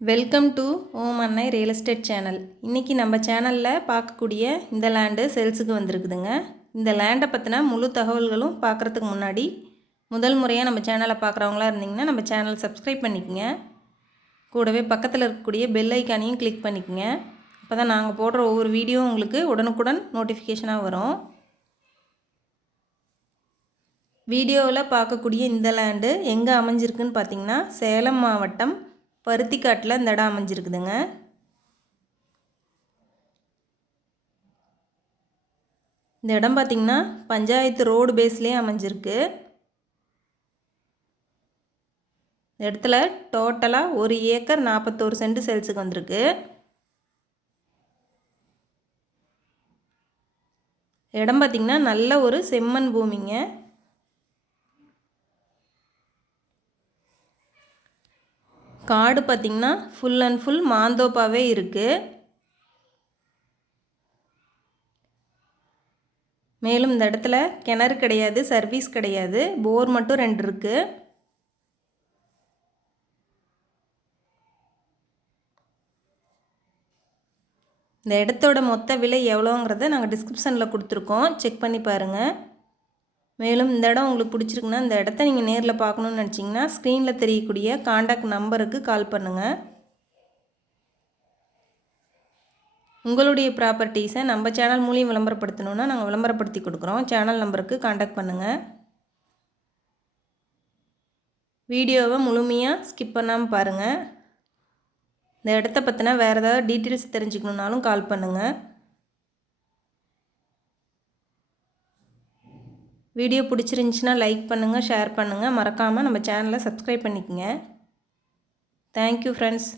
Welcome to ஓம் அன்னை real estate channel இன்றைக்கி நம்ம சேனலில் பார்க்கக்கூடிய இந்த லேண்டு சேல்ஸுக்கு வந்திருக்குதுங்க. இந்த லேண்டை பற்றின முழு தகவல்களும் பார்க்குறதுக்கு முன்னாடி முதல் முறையாக நம்ம சேனலை பார்க்குறவங்களா இருந்தீங்கன்னா நம்ம சேனலை சப்ஸ்கிரைப் பண்ணிக்கோங்க. கூடவே பக்கத்தில் இருக்கக்கூடிய பெல் ஐக்கானையும் கிளிக் பண்ணிக்கோங்க. அப்போ தான் நாங்கள் போடுற ஒவ்வொரு வீடியோ உங்களுக்கு உடனுக்குடன் நோட்டிஃபிகேஷனாக வரும். வீடியோவில் பார்க்கக்கூடிய இந்த லேண்டு எங்கே அமைஞ்சிருக்குன்னு பார்த்தீங்கன்னா சேலம் மாவட்டம் பருத்திக்காட்டில் இந்த இடம் அமைஞ்சிருக்குதுங்க. இந்த இடம் பார்த்திங்கன்னா பஞ்சாயத்து ரோடு பேஸ்லேயே அமைஞ்சிருக்கு. இந்த இடத்துல டோட்டலாக ஒரு ஏக்கர் நாற்பத்தோரு சென்ட் சேல்ஸுக்கு வந்திருக்கு. இடம் பார்த்திங்கன்னா நல்ல ஒரு செம்மண் பூமிங்க. காடு பார்த்திங்கன்னா ஃபுல் அண்ட் ஃபுல் மாந்தோப்பாகவே இருக்குது மேலும் இந்த இடத்துல கிணறு கிடையாது சர்வீஸ் கிடையாது. போர் மட்டும் ரெண்டு இருக்குது இந்த இடத்தோட மொத்த விலை எவ்வளோங்கிறத நாங்கள் டிஸ்கிரிப்ஷனில் கொடுத்துருக்கோம். செக் பண்ணி பாருங்கள் மேலும் இந்த இடம் உங்களுக்கு பிடிச்சிருக்குன்னா இந்த இடத்த நீங்கள் நேரில் பார்க்கணுன்னு நினச்சிங்கன்னா ஸ்க்ரீனில் தெரியக்கூடிய காண்டாக்ட் நம்பருக்கு கால் பண்ணுங்கள் உங்களுடைய ப்ராப்பர்ட்டிஸை நம்ம சேனல் மூலியம் விளம்பரப்படுத்தணுன்னா நாங்கள் விளம்பரப்படுத்தி கொடுக்குறோம். சேனல் நம்பருக்கு காண்டாக்ட் பண்ணுங்கள் வீடியோவை முழுமையாக ஸ்கிப் பண்ணாமல் பாருங்கள் இந்த இடத்த பற்றினா வேறு ஏதாவது டீட்டெயில்ஸ் தெரிஞ்சுக்கணுன்னாலும் கால் பண்ணுங்கள் வீடியோ பிடிச்சிருந்துச்சின்னா லைக் பண்ணுங்கள் ஷேர் பண்ணுங்கள் மறக்காமல் நம்ம சேனலை சப்ஸ்கிரைப் பண்ணிக்கோங்க. Thank you friends